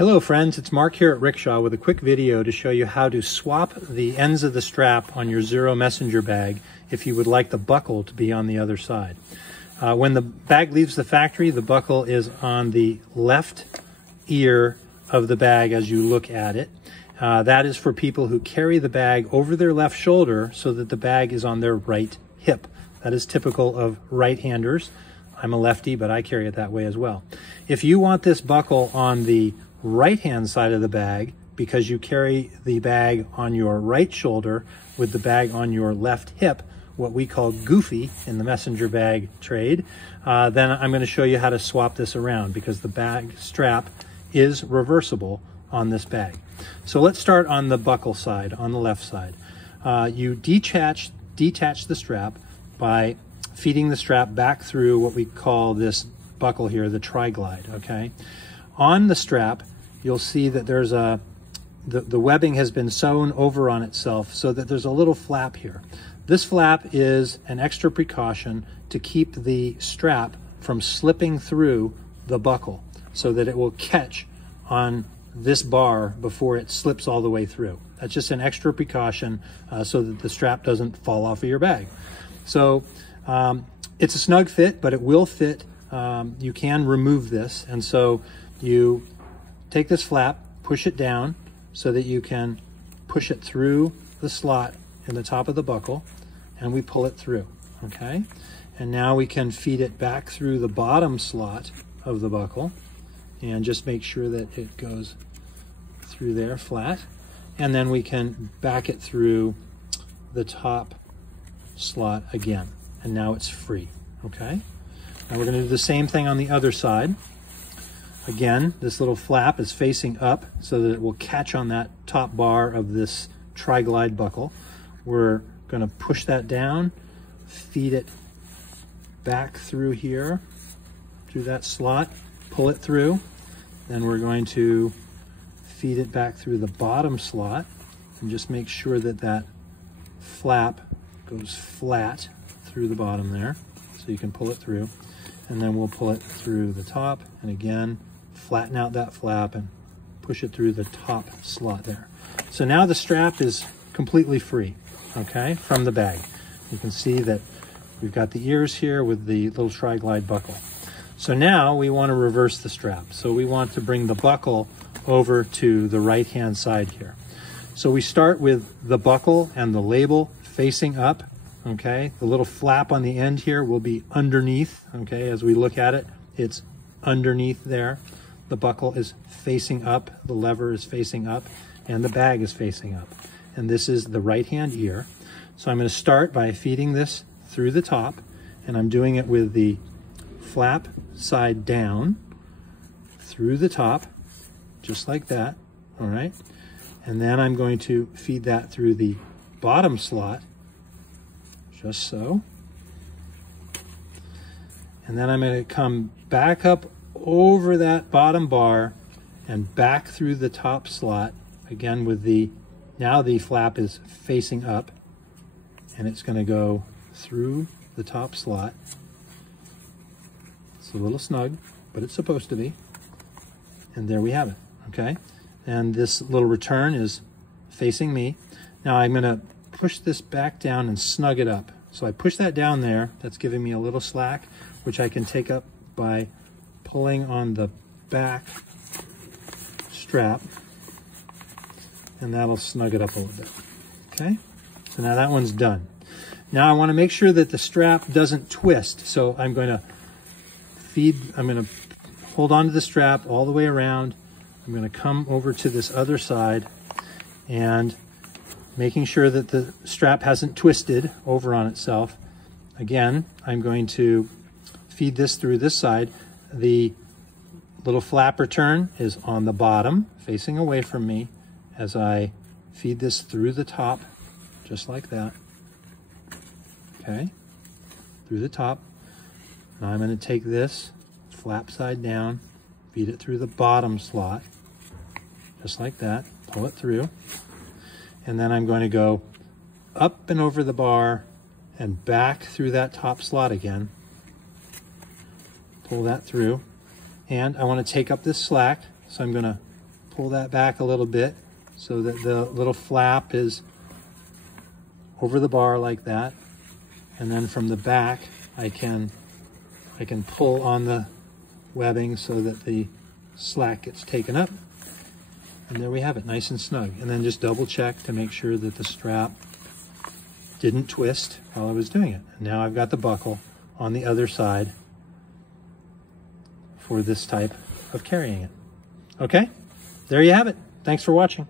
Hello friends, it's Mark here at Rickshaw with a quick video to show you how to swap the ends of the strap on your Zero messenger bag if you would like the buckle to be on the other side. When the bag leaves the factory, the buckle is on the left ear of the bag as you look at it. That is for people who carry the bag over their left shoulder so that the bag is on their right hip. That is typical of right-handers. I'm a lefty, but I carry it that way as well. If you want this buckle on the right-hand side of the bag because you carry the bag on your right shoulder with the bag on your left hip, what we call goofy in the messenger bag trade, then I'm going to show you how to swap this around because the bag strap is reversible on this bag. So let's start on the buckle side, on the left side. You detach the strap by feeding the strap back through what we call this buckle here, the tri-glide, okay? On the strap, you'll see that there's the webbing has been sewn over on itself so that there's a little flap here. This flap is an extra precaution to keep the strap from slipping through the buckle so that it will catch on this bar before it slips all the way through. That's just an extra precaution so that the strap doesn't fall off of your bag. So it's a snug fit, but it will fit. You can remove this, and so you take this flap, push it down so that you can push it through the slot in the top of the buckle, and we pull it through, okay? And now we can feed it back through the bottom slot of the buckle and just make sure that it goes through there flat. And then we can back it through the top slot again. And now it's free, okay? Now we're gonna do the same thing on the other side. Again, this little flap is facing up so that it will catch on that top bar of this tri-glide buckle. We're gonna push that down, feed it back through here, through that slot, pull it through. Then we're going to feed it back through the bottom slot and just make sure that that flap goes flat through the bottom there so you can pull it through. And then we'll pull it through the top and again flatten out that flap and push it through the top slot there. So now the strap is completely free, okay, from the bag. You can see that we've got the ears here with the little tri-glide buckle. So now we want to reverse the strap. So we want to bring the buckle over to the right-hand side here. So we start with the buckle and the label facing up, okay? The little flap on the end here will be underneath, okay? As we look at it, it's underneath there. The buckle is facing up, the lever is facing up, and the bag is facing up. And this is the right-hand ear. So I'm going to start by feeding this through the top, and I'm doing it with the flap side down through the top, just like that, all right? And then I'm going to feed that through the bottom slot, just so. And then I'm going to come back up over that bottom bar and back through the top slot, again with now the flap is facing up, and it's going to go through the top slot. It's a little snug, but it's supposed to be. And there we have it, okay? And this little return is facing me. Now I'm going to push this back down and snug it up. So I push that down there. That's giving me a little slack, which I can take up by pulling on the back strap, and that'll snug it up a little bit, okay? So now that one's done. Now I want to make sure that the strap doesn't twist. So I'm going to hold on to the strap all the way around. I'm going to come over to this other side and making sure that the strap hasn't twisted over on itself. Again, I'm going to feed this through this side. The little flap return is on the bottom, facing away from me as I feed this through the top, just like that. Okay, through the top. Now I'm going to take this flap side down, feed it through the bottom slot, just like that, pull it through, and then I'm going to go up and over the bar and back through that top slot again, pull that through, and I want to take up this slack, so I'm going to pull that back a little bit so that the little flap is over the bar like that. And then from the back, I can pull on the webbing so that the slack gets taken up. And there we have it, nice and snug. And then just double check to make sure that the strap didn't twist while I was doing it. And now I've got the buckle on the other side for this type of carrying it. Okay, there you have it. Thanks for watching.